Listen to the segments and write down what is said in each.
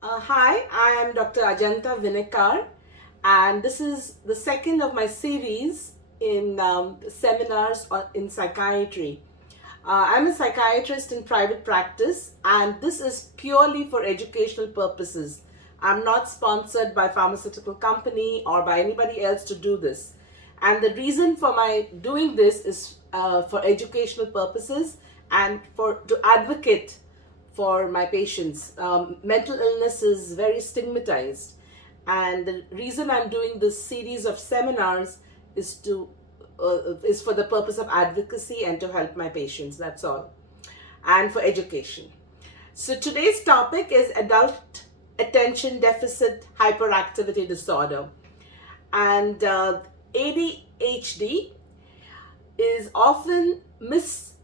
Hi, I am Dr. Ajanta Vinekar, and this is the second of my series in seminars in psychiatry. I'm a psychiatrist in private practice, and this is purely for educational purposes. I'm not sponsored by pharmaceutical company or by anybody else to do this. And the reason for my doing this is for educational purposes and for to advocate for my patients. Mental illness is very stigmatized, and the reason I'm doing this series of seminars is is for the purpose of advocacy and to help my patients. That's all, and for education. So today's topic is adult attention deficit hyperactivity disorder, and ADHD is often missed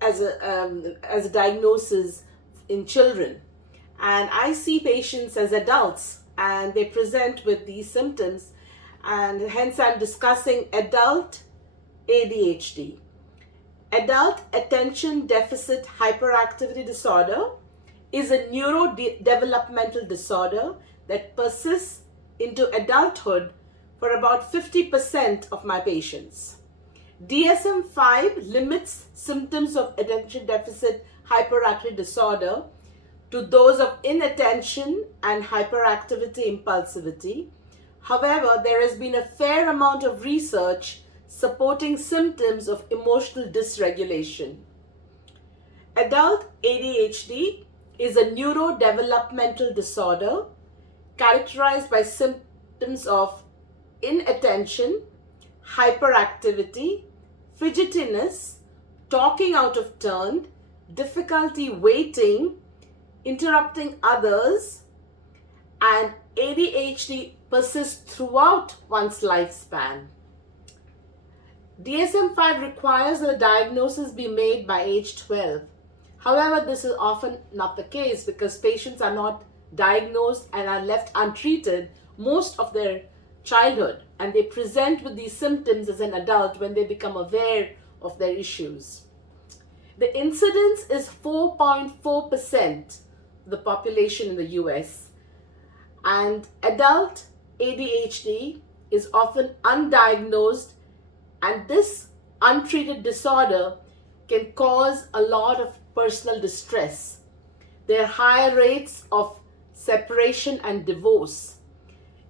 as a diagnosis in children, and I see patients as adults and they present with these symptoms, and hence I'm discussing adult ADHD. Adult attention deficit hyperactivity disorder is a neurodevelopmental disorder that persists into adulthood for about 50% of my patients. DSM-5 limits symptoms of attention deficit hyperactivity disorder to those of inattention and hyperactivity impulsivity. However, there has been a fair amount of research supporting symptoms of emotional dysregulation. Adult ADHD is a neurodevelopmental disorder characterized by symptoms of inattention, hyperactivity, fidgetiness, talking out of turn, difficulty waiting, interrupting others, and ADHD persists throughout one's lifespan. DSM-5 requires that a diagnosis be made by age 12. However, this is often not the case because patients are not diagnosed and are left untreated most of their childhood, and they present with these symptoms as an adult when they become aware of their issues. The incidence is 4.4% of the population in the US, and adult ADHD is often undiagnosed, and this untreated disorder can cause a lot of personal distress. There are higher rates of separation and divorce.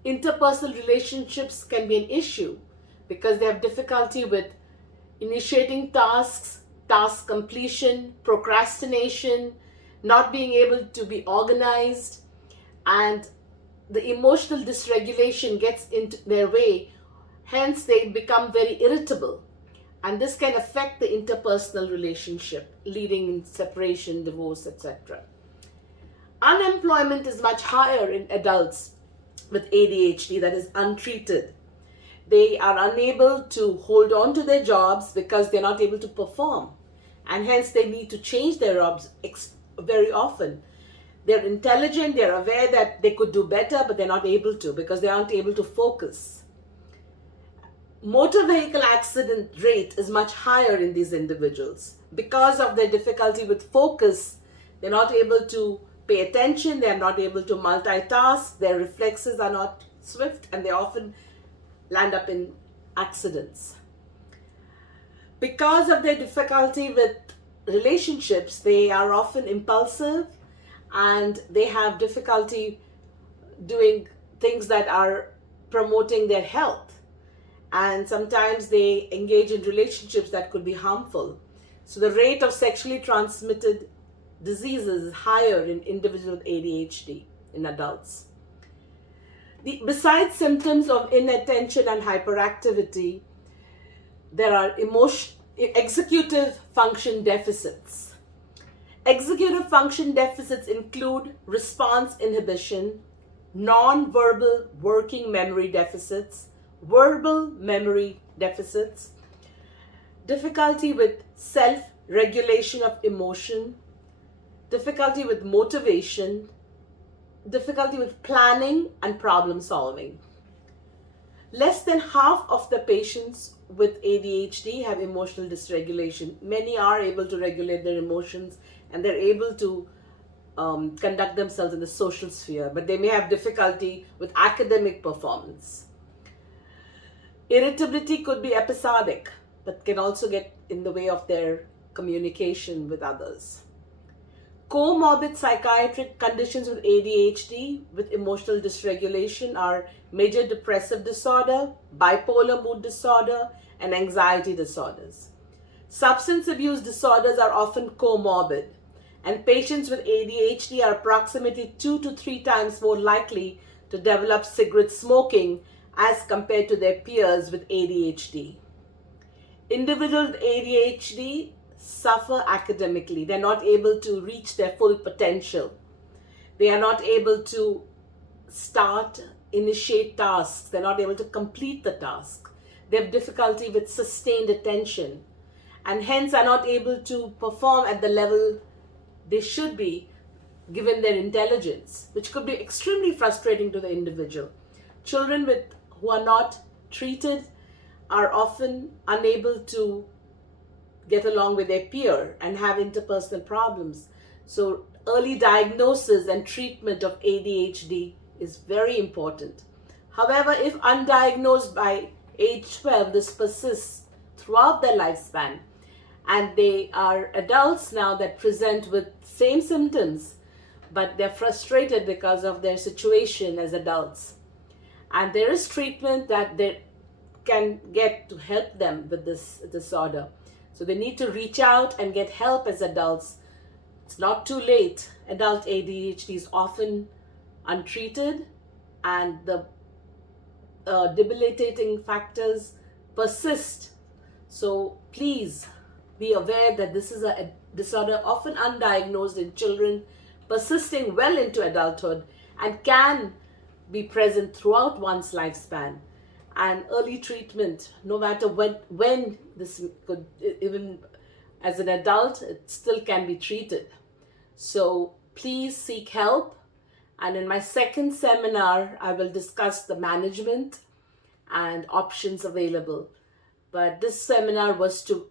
Interpersonal relationships can be an issue because they have difficulty with initiating tasks, task completion, procrastination, not being able to be organized, and the emotional dysregulation gets into their way. Hence, they become very irritable, and this can affect the interpersonal relationship, leading in separation, divorce, etc. Unemployment is much higher in adults with ADHD that is untreated. They are unable to hold on to their jobs because they're not able to perform, and hence they need to change their jobs very often. They're intelligent, they're aware that they could do better, but they're not able to because they aren't able to focus. Motor vehicle accident rate is much higher in these individuals because of their difficulty with focus. They're not able to pay attention, they're not able to multitask, their reflexes are not swift, and they often land up in accidents. Because of their difficulty with relationships, they are often impulsive and they have difficulty doing things that are promoting their health. And sometimes they engage in relationships that could be harmful. So the rate of sexually transmitted diseases is higher in individuals with ADHD in adults. Besides symptoms of inattention and hyperactivity, there are executive function deficits. Executive function deficits include response inhibition, non-verbal working memory deficits, verbal memory deficits, difficulty with self-regulation of emotion, difficulty with motivation, difficulty with planning and problem solving. Less than half of the patients with ADHD have emotional dysregulation. Many are able to regulate their emotions and they're able to conduct themselves in the social sphere, but they may have difficulty with academic performance. Irritability could be episodic, but can also get in the way of their communication with others. Comorbid psychiatric conditions with ADHD with emotional dysregulation are major depressive disorder, bipolar mood disorder, and anxiety disorders. Substance abuse disorders are often comorbid, and patients with ADHD are approximately 2 to 3 times more likely to develop cigarette smoking as compared to their peers with ADHD. Individuals with ADHD suffer academically. They're not able to reach their full potential. They are not able to initiate tasks. They're not able to complete the task. They have difficulty with sustained attention, and hence are not able to perform at the level they should be given their intelligence, which could be extremely frustrating to the individual. Children who are not treated are often unable to get along with their peer and have interpersonal problems. So early diagnosis and treatment of ADHD is very important. However, if undiagnosed by age 12, this persists throughout their lifespan, and they are adults now that present with same symptoms, but they're frustrated because of their situation as adults. And there is treatment that they can get to help them with this disorder. So they need to reach out and get help as adults. It's not too late. Adult ADHD is often untreated, and the debilitating factors persist. So please be aware that this is a disorder often undiagnosed in children, persisting well into adulthood, and can be present throughout one's lifespan. And early treatment, no matter when this could, even as an adult, it still can be treated. So please seek help. And in my second seminar, I will discuss the management and options available. But this seminar was to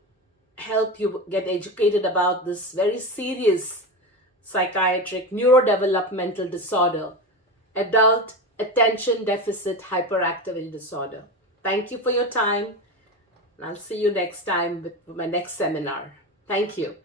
help you get educated about this very serious psychiatric neurodevelopmental disorder, adult attention deficit hyperactivity disorder. Thank you for your time, and I'll see you next time with my next seminar. Thank you.